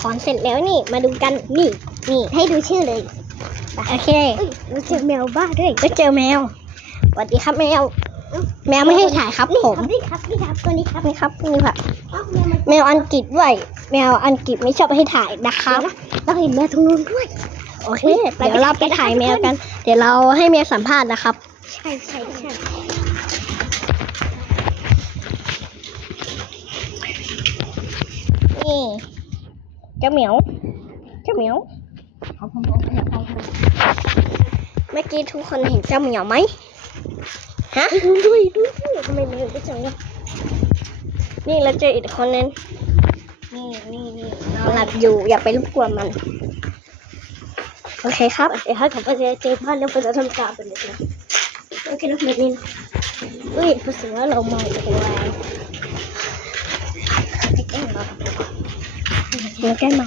ขอนเสร็จแล้วนี่มาดูกันนี่ให้ดูชื่อเลยโอเคเราเจอแมวบ้าด้วยก็เจอแมวสวัสดีครับแมวไม่ให้ถ่ายครับผมนี่ครับตัวนี้ครับนี่ค่ะแมวอังกฤษด้วยแมวอังกฤษไม่ชอบให้ถ่ายนะครับเราเห็นแมวตรงนู้นด้วยโอเคเดี๋ยวเราไปถ่ายแมวกันเดี๋ยวเราให้แมวสัมภาษณ์นะครับใช่นี่เจ้าเหมียวเมื่อกี้ทุกคนเห็นเจ้าเหมียวไหมฮะดูทำไมมันก็จังเลยนี่เราเจออีกคนนึงนี่เราหลับอยู่อย่าไปรบกวนมันโอเคครับเดี๋ยวให้ผมไปเจอบ้านแล้วไปจะทำการเป็นเลยนะโอเคนะนี่ภาษาเรามาอีกแล้วแกล้งมา